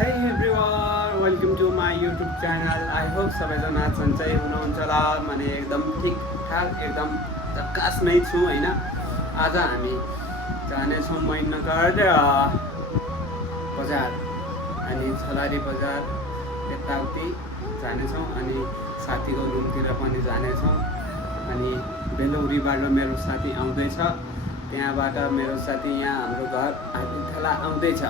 Hey everyone, welcome to my YouTube channel. I hope सबैजना सन्चै हुनुहुन्छ होला। मैले एकदम ठिकठाक एकदम झक्कासमै छु हैन। आज हामी जानेछौँ मैनगर बजार अनि झलारी बजार यताउति जानेछौँ अनि साथीको रुमतिर पनि जानेछौँ। अनि बेलौरीबाट मेरो साथी आउँदैछ, त्यहाँबाट मेरो साथी यहाँ हाम्रो घर हात्तीथला आउँदैछ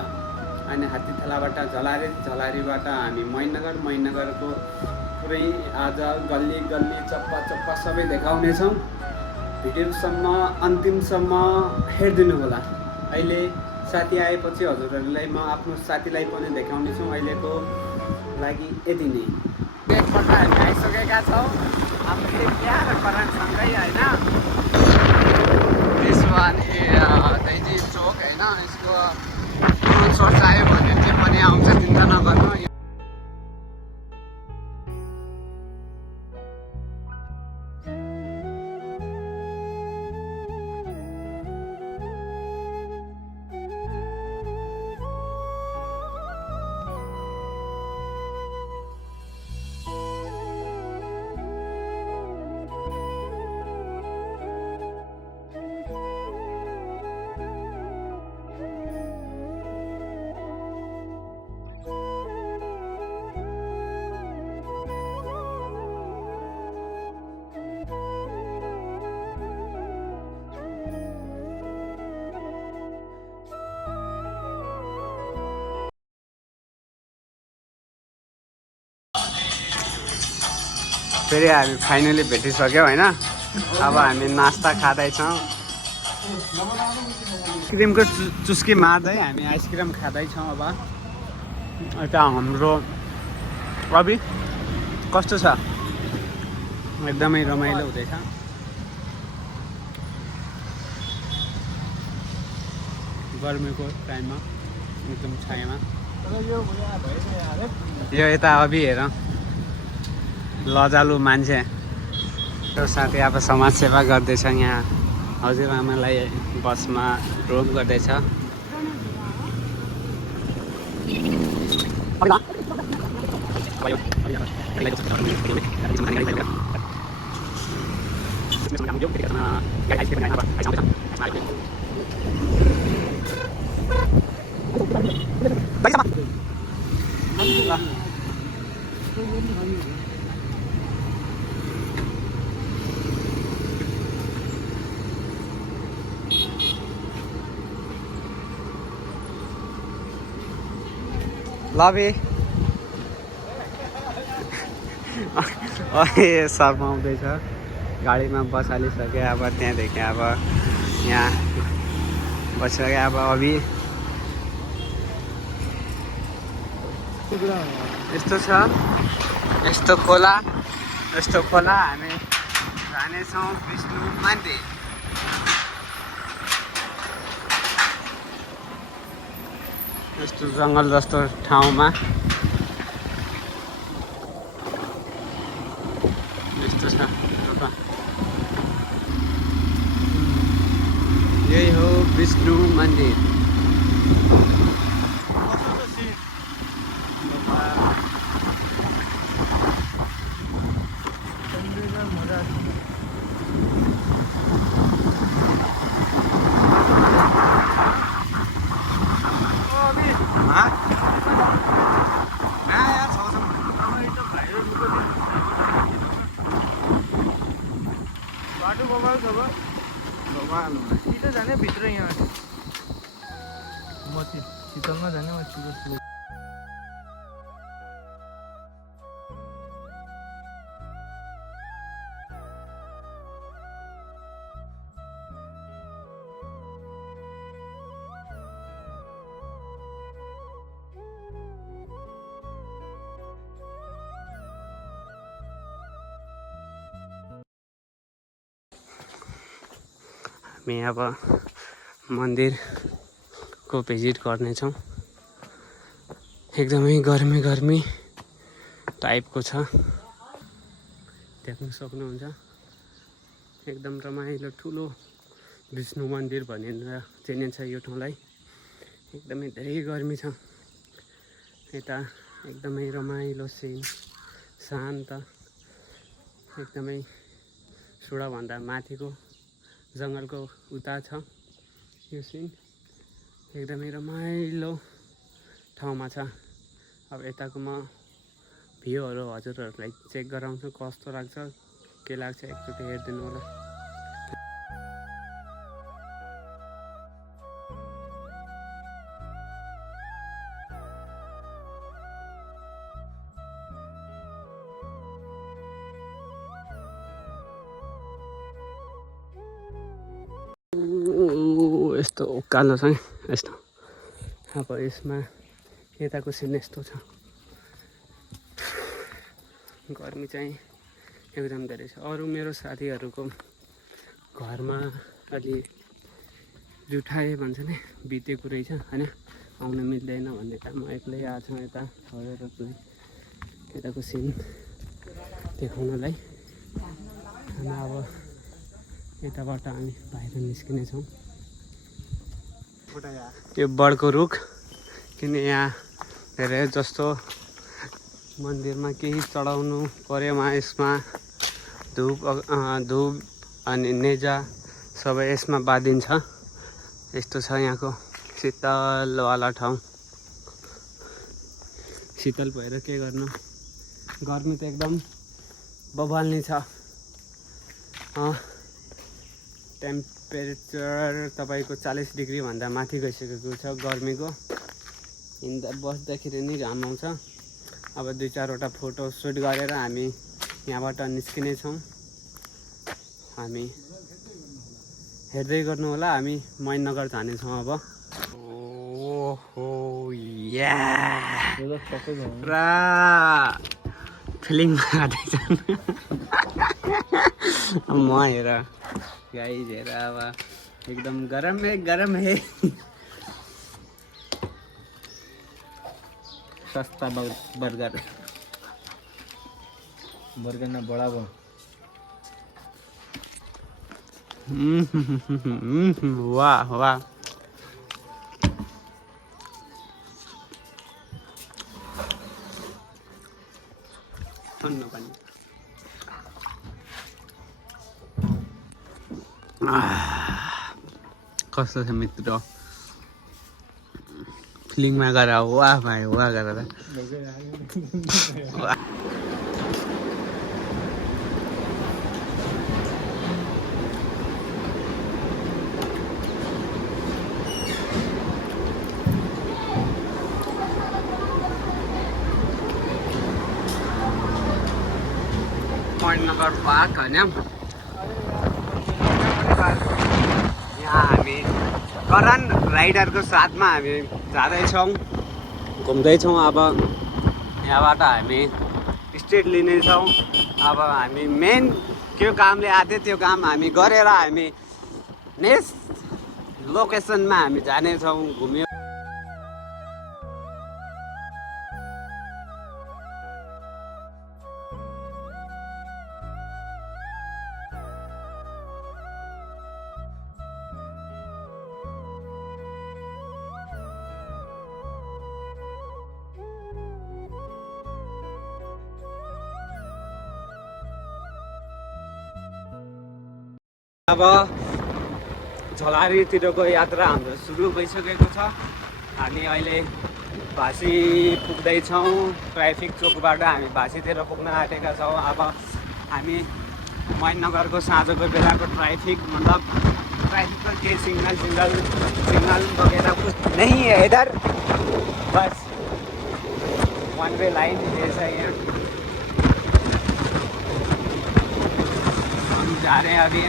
अनि हात्तीथलाबाट झलारीबाट हामी मैनगरको पुरै आज गल्ली गल्ली चप्पा चप्पा सबै देखाउनेछौँ। भिडियोसम्म अन्तिमसम्म हेरिदिनु होला। अहिले साथी आएपछि हजुरहरूलाई म आफ्नो साथीलाई पनि देखाउनेछु। अहिलेको लागि यति नै। एकपल्ट हामी आइसकेका छौँ हाम्रो प्यारो पराङसँगै होइन। त्यसो अनि दैजी चोक होइन, यसको सोर्स आयो भने के पनि आउँछ, चिन्ता नगर्नु। फेरि हामी फाइनली भेटिसक्यौँ होइन। अब हामी नास्ता खाँदैछौँ, आइसक्रिमको चुस्की मार्दै हामी आइसक्रिम खाँदैछौँ। अब यता हाम्रो अभि कस्तो छ? एकदमै रमाइलो हुँदैछ। गर्मीको टाइममा एकदम छायामा यो यता अभि हेर, लजालु मान्छे। त्यो साथी अब समाजसेवा गर्दैछ, यहाँ हजुरआमालाई बसमा ड्रप गर्दैछ। लभी शर्माउँदैछ, गाडीमा बसालिसक्यो। अब त्यहाँदेखि अब यहाँ बसिसक्यो। अब अभि यस्तो छ, यस्तो खोला हामी जानेछौँ विष्णु मन्दिर। यस्तो जङ्गल जस्तो ठाउँमा यस्तो छ। यही हो विष्णु मन्दिर। बाटो बबाल छ बा छिटो जाने भित्र यहाँ म शीतलमा जाने म छिटो। हामी अब मन्दिरको भिजिट गर्नेछौँ। एकदमै गर्मी टाइपको छ, देख्न सक्नुहुन्छ। एकदम रमाइलो ठुलो विष्णु मन्दिर भनेर चिनिन्छ यो ठाउँलाई। एकदमै धेरै गर्मी छ, यता एकदमै रमाइलो सिन, शान्त, एकदमै सुडाभन्दा माथिको जङ्गलको उता छ यो सिन। एकदमै रमाइलो ठाउँमा छ। अब यताको म भ्यूहरू हजुरहरूलाई चेक गराउँछु कस्तो लाग्छ के लाग्छ, एकचोटि हेरिदिनु होला। यस्तो उकालो छ यस्तो। अब यसमा यताको सिन यस्तो छ। गर्मी चाहिँ एकदम धेरै छ। अरू मेरो साथीहरूको घरमा अलि जुठाए भन्छ नि बितेको रहेछ होइन, आउनु मिल्दैन भन्ने। म एक्लै आएको छु यता छोडेर यताको सिन देखाउनलाई। अनि अब यताबाट हामी बाहिर निस्किनेछौँ। यो बडको रुख, किन यहाँ धेरै जस्तो मन्दिरमा केही चढाउनु पऱ्योमा यसमा धुप अनि नेजा सबै यसमा बाँधिन्छ। यस्तो छ यहाँको शीतलवाला ठाउँ। शीतल भएर के गर्नु, गर्मी त एकदम बबाल्ने छ। टेम्परेचर तपाईँको 40 डिग्रीभन्दा माथि गइसकेको छ गर्मीको। हिँड्दा बस्दाखेरि नै घाम आउँछ। अब 2-4वटा फोटो सुट गरेर हामी यहाँबाट निस्किनेछौँ। हामी हेर्दै गर्नु होला। हामी मैननगर जानेछौँ अब। ओहो या पुरा फिलिङमा आउँदैछ म हेर गाइज, हेर अब एकदम गरम है। सस्ता बर्गर ना बड़ा बन। वाह वाह। कस्तो छ मित्र, फिलिङमा गएर वाह भाइ वाह गरेर मैननगर पार्क होइन। यहाँ हामी करण राइडरको साथमा हामी जाँदैछौँ, घुम्दैछौँ। अब यहाँबाट हामी स्ट्रेट लिनेछौँ। अब हामी मेन के कामले आएको थियो त्यो काम हामी गरेर हामी नेक्स्ट लोकेसनमा हामी जानेछौँ। घुम्यो अब झलारीतिरको यात्रा हाम्रो सुरु भइसकेको छ। हामी अहिले भासी पुग्दैछौँ। ट्राफिक चोकबाट हामी भासीतिर पुग्न आँटेका छौँ। अब हामी मैननगरको साँझको बेलाको ट्राफिक मतलब ट्राफिकको केही सिग्नल वगैरह कुछ नहीं है इधर, बस वन वे लाइन जैसा है। हम जा रहे हैं अभी।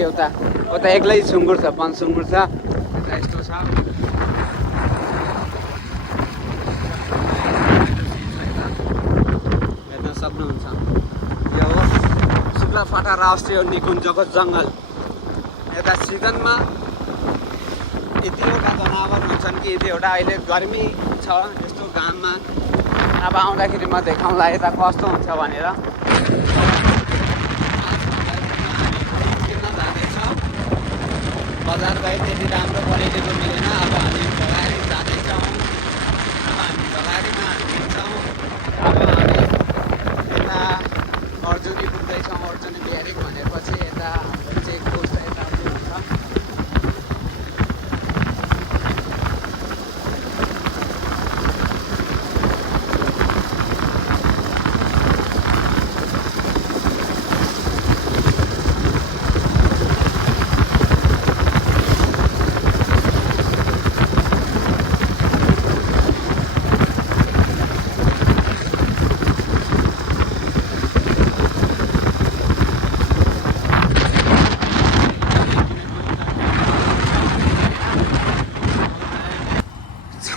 उता एक्लै सुँगुर छ, सुँगुर छ यस्तो छ। हेर्न सक्नुहुन्छ यो हो शुक्लाफाटा राष्ट्रिय निकुञ्जको जङ्गल। यता सिजनमा यतिवटा जनावर हुन्छन् कि यतिवटा। अहिले गर्मी छ यस्तो घाममा। अब आउँदाखेरि म देखाउँला यता कस्तो हुन्छ भनेर। बजार गए त्यति राम्रो क्वालिटीको मिलेन।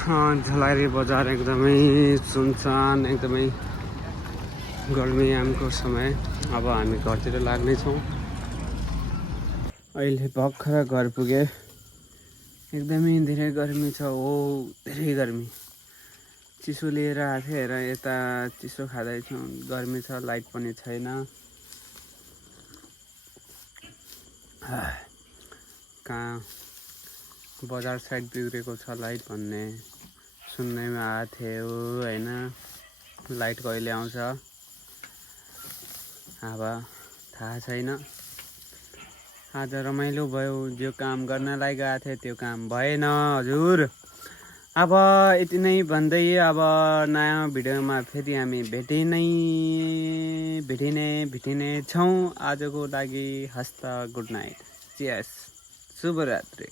झलारी बजार एकदमै सुनसान, एकदमै गर्मीयामको समय। अब हामी घरतिर लाग्नेछौँ। अहिले भर्खर घर पुगे। एकदमै धेरै गर्मी छ, धेरै गर्मी। चिसो लिएर आएको थिएँ, हेर यता चिसो खाँदैछु, गर्मी छ, लाइट पनि छैन। कहाँ बजार साइड बिग्रेको छ लाइट भन्ने सुन्नेमा आएको थियो होइन। लाइट कहिले आउँछ अब थाहा छैन। आज रमाइलो भयो, जो काम गर्नलाई गएको थिएँ त्यो काम भएन हजुर। अब यति नै भन्दै अब नयाँ भिडियोमा फेरि हामी भेटिने छौँ। आजको लागि हस्त गुड नाइट, चियर्स, शुभरात्रि।